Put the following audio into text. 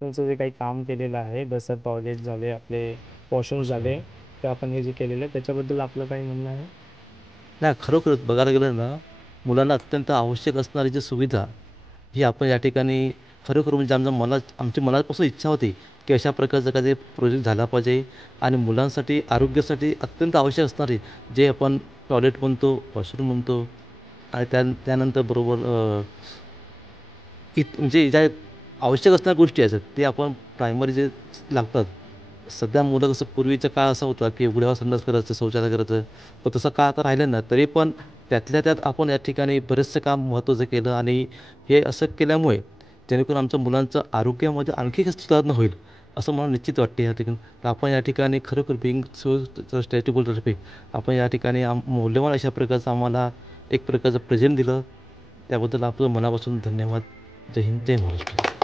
तुमचं जे काही काम केलेलं आहे, जसं टॉयलेट झाले, आपले वॉशरूम्स झाले, तर आपण हे जे केलेलं आहे त्याच्याबद्दल आपलं काही म्हणणं आहे? नाही, खरोखरच बघायला गेलं ना, मुलांना अत्यंत आवश्यक असणारी जी सुविधा ही आपण या ठिकाणी खरोखर म्हणजे आमच्या मनापासून इच्छा होती की अशा प्रकारचा एखादा प्रोजेक्ट झाला पाहिजे आणि मुलांसाठी आरोग्यासाठी अत्यंत आवश्यक असणारे जे आपण टॉयलेट म्हणतो, वॉशरूम म्हणतो आणि त्यानंतर बरोबर म्हणजे ज्या आवश्यक असणाऱ्या गोष्टी आहेत ते आपण प्रायमरी जे लागतात. सध्या मुलं कसं पूर्वीचा काळ असा होता की उघड्यावर संडास करायचं, शौचालय करायचं. पण तसं काळ आता राहिलं ना, तरी पण त्यातल्या त्यात आपण या ठिकाणी बरेचसं काम महत्त्वाचं केलं आणि हे असं केल्यामुळे जेणेकरून आमच्या मुलांचं आरोग्यामध्ये आणखी काही सुधारणा होईल, असं मला निश्चित वाटते या ठिकाणी. तर आपण या ठिकाणी खरोखर बिंग सो चॅरिटेबलतर्फे आपण या ठिकाणी मौल्यवान अशा प्रकारचं आम्हाला एक प्रकारचं प्रेझेंट दिलं. त्याबद्दल आपलं मनापासून धन्यवाद. जय हिंद, जय महाराष्ट्र.